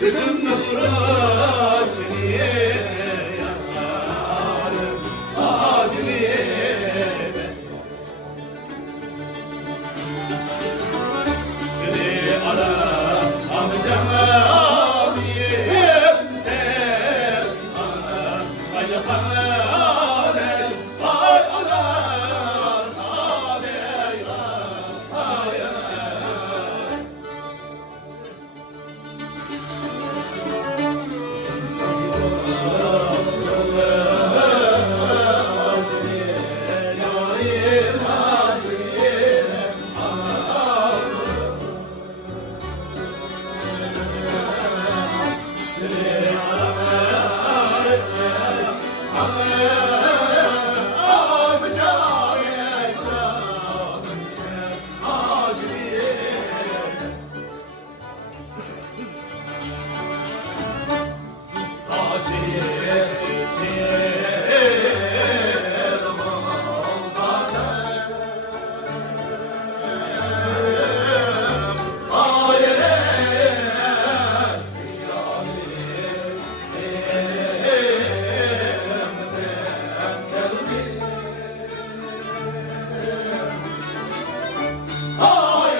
Kızım nurasını yarım ağzını Gıdı ala amcam yem sen Ay kanel ay alan ay ay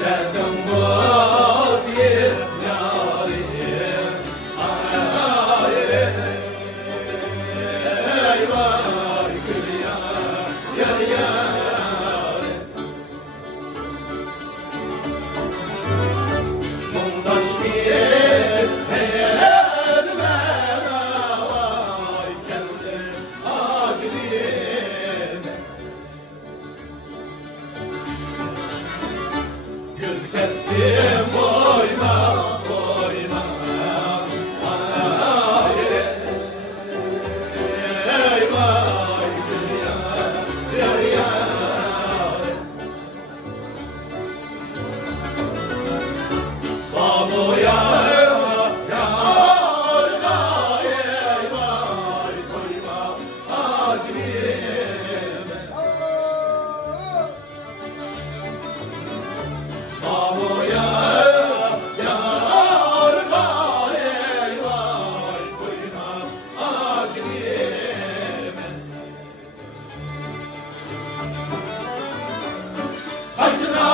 Derdim vaziyet yarim Ay vay gül yar yarim Mundaş diyet elime Vay geldim acilime Gül kestim koyma koyma Ey vay gül yar yar Babu yar yar Ey vay koyma acilime Babu yar yar ey vay koyma acilime Karşına